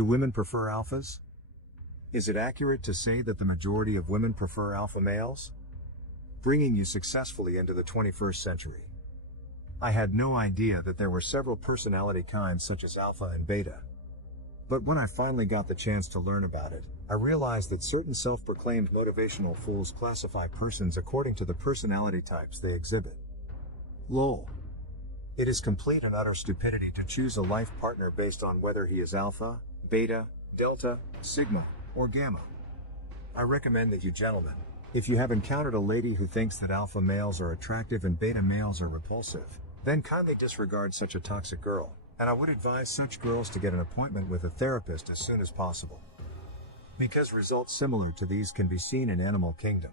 Do women prefer alphas? Is it accurate to say that the majority of women prefer alpha males? Bringing you successfully into the 21st century. I had no idea that there were several personality kinds such as alpha and beta. But when I finally got the chance to learn about it, I realized that certain self-proclaimed motivational fools classify persons according to the personality types they exhibit. Lol. It is complete and utter stupidity to choose a life partner based on whether he is alpha, beta, delta, sigma, or gamma. I recommend that you gentlemen, if you have encountered a lady who thinks that alpha males are attractive and beta males are repulsive, then kindly disregard such a toxic girl, and I would advise such girls to get an appointment with a therapist as soon as possible. Because results similar to these can be seen in animal kingdom.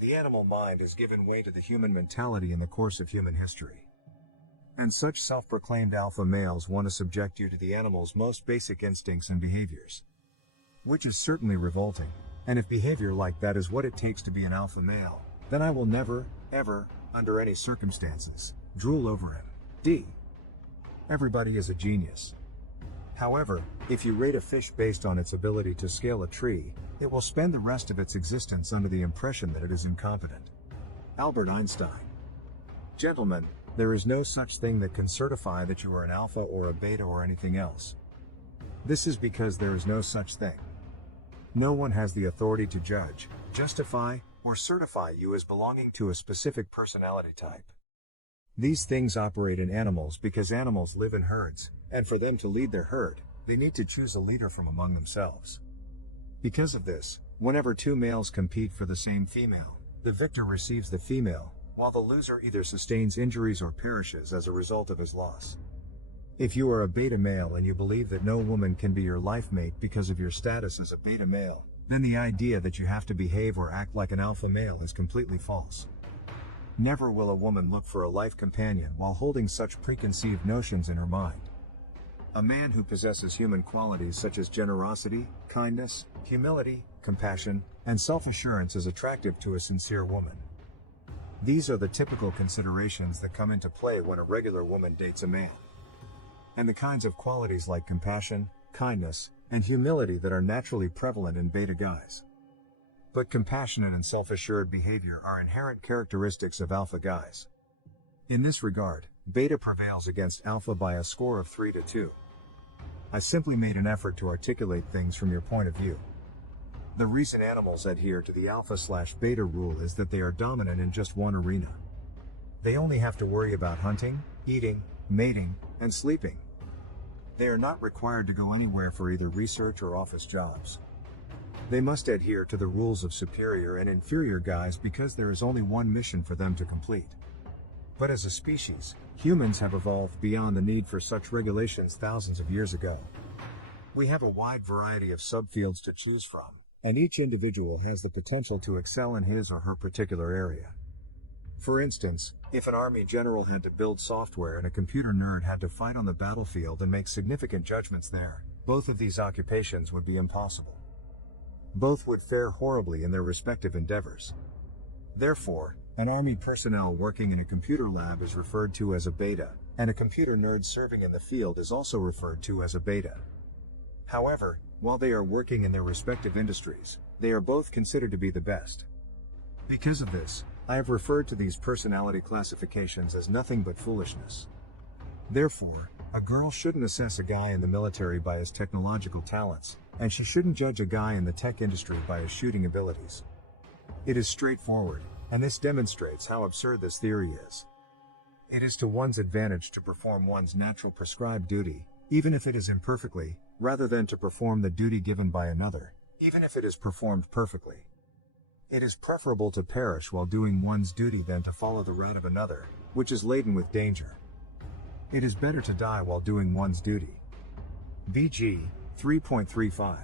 The animal mind has given way to the human mentality in the course of human history. And such self-proclaimed alpha males want to subject you to the animal's most basic instincts and behaviors. Which is certainly revolting, and if behavior like that is what it takes to be an alpha male, then I will never, ever, under any circumstances, drool over him. Everybody is a genius. However, if you rate a fish based on its ability to scale a tree, it will spend the rest of its existence under the impression that it is incompetent. Albert Einstein. Gentlemen, there is no such thing that can certify that you are an alpha or a beta or anything else. This is because there is no such thing. No one has the authority to judge, justify, or certify you as belonging to a specific personality type. These things operate in animals because animals live in herds, and for them to lead their herd, they need to choose a leader from among themselves. Because of this, whenever two males compete for the same female, the victor receives the female, while the loser either sustains injuries or perishes as a result of his loss. If you are a beta male and you believe that no woman can be your life mate because of your status as a beta male, then the idea that you have to behave or act like an alpha male is completely false. Never will a woman look for a life companion while holding such preconceived notions in her mind. A man who possesses human qualities such as generosity, kindness, humility, compassion, and self-assurance is attractive to a sincere woman. These are the typical considerations that come into play when a regular woman dates a man. And the kinds of qualities like compassion, kindness, and humility that are naturally prevalent in beta guys. But compassionate and self-assured behavior are inherent characteristics of alpha guys. In this regard, beta prevails against alpha by a score of 3-2. I simply made an effort to articulate things from your point of view. The reason animals adhere to the alpha/beta rule is that they are dominant in just one arena. They only have to worry about hunting, eating, mating, and sleeping. They are not required to go anywhere for either research or office jobs. They must adhere to the rules of superior and inferior guys because there is only one mission for them to complete. But as a species, humans have evolved beyond the need for such regulations thousands of years ago. We have a wide variety of subfields to choose from, and each individual has the potential to excel in his or her particular area. For instance, if an army general had to build software and a computer nerd had to fight on the battlefield and make significant judgments there, both of these occupations would be impossible. Both would fare horribly in their respective endeavors. Therefore, an army personnel working in a computer lab is referred to as a beta, and a computer nerd serving in the field is also referred to as a beta. However, while they are working in their respective industries, they are both considered to be the best. Because of this, I have referred to these personality classifications as nothing but foolishness. Therefore, a girl shouldn't assess a guy in the military by his technological talents, and she shouldn't judge a guy in the tech industry by his shooting abilities. It is straightforward, and this demonstrates how absurd this theory is. It is to one's advantage to perform one's natural prescribed duty, even if it is imperfectly, rather than to perform the duty given by another, even if it is performed perfectly. It is preferable to perish while doing one's duty than to follow the route of another, which is laden with danger. It is better to die while doing one's duty. VG 3.35.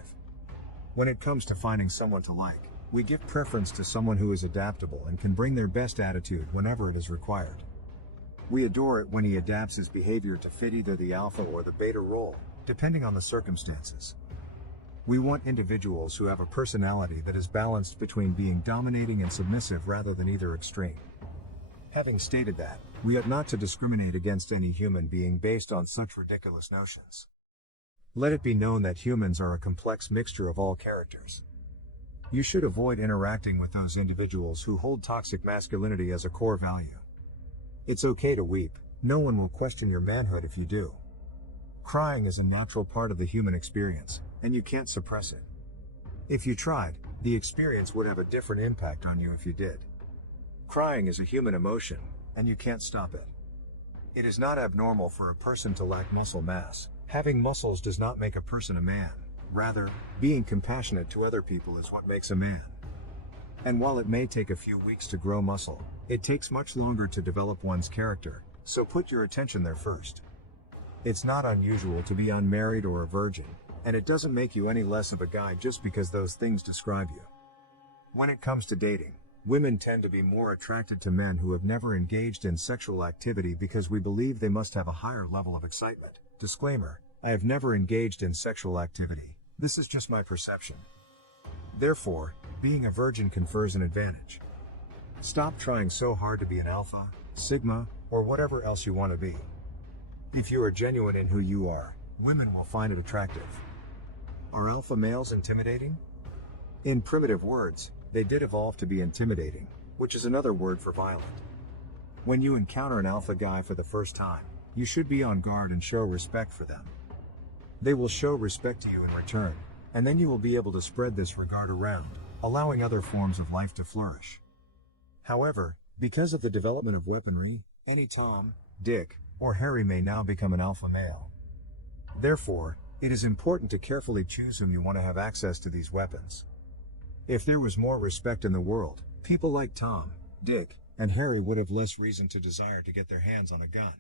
When it comes to finding someone to like, we give preference to someone who is adaptable and can bring their best attitude whenever it is required. We adore it when he adapts his behavior to fit either the alpha or the beta role, depending on the circumstances. We want individuals who have a personality that is balanced between being dominating and submissive rather than either extreme. Having stated that, we ought not to discriminate against any human being based on such ridiculous notions. Let it be known that humans are a complex mixture of all characters. You should avoid interacting with those individuals who hold toxic masculinity as a core value. It's okay to weep, no one will question your manhood if you do. Crying is a natural part of the human experience, and you can't suppress it. If you tried, the experience would have a different impact on you if you did. Crying is a human emotion, and you can't stop it. It is not abnormal for a person to lack muscle mass. Having muscles does not make a person a man. Rather, being compassionate to other people is what makes a man. And while it may take a few weeks to grow muscle, it takes much longer to develop one's character, so put your attention there first. It's not unusual to be unmarried or a virgin, and it doesn't make you any less of a guy just because those things describe you. When it comes to dating, women tend to be more attracted to men who have never engaged in sexual activity because we believe they must have a higher level of excitement. Disclaimer: I have never engaged in sexual activity. This is just my perception. Therefore, being a virgin confers an advantage. Stop trying so hard to be an alpha, sigma, or whatever else you want to be. If you are genuine in who you are, women will find it attractive. Are alpha males intimidating? In primitive words, they did evolve to be intimidating, which is another word for violent. When you encounter an alpha guy for the first time, you should be on guard and show respect for them. They will show respect to you in return, and then you will be able to spread this regard around, allowing other forms of life to flourish. However, because of the development of weaponry, any Tom, Dick, or Harry may now become an alpha male. Therefore, it is important to carefully choose whom you want to have access to these weapons. If there was more respect in the world, people like Tom, Dick, and Harry would have less reason to desire to get their hands on a gun.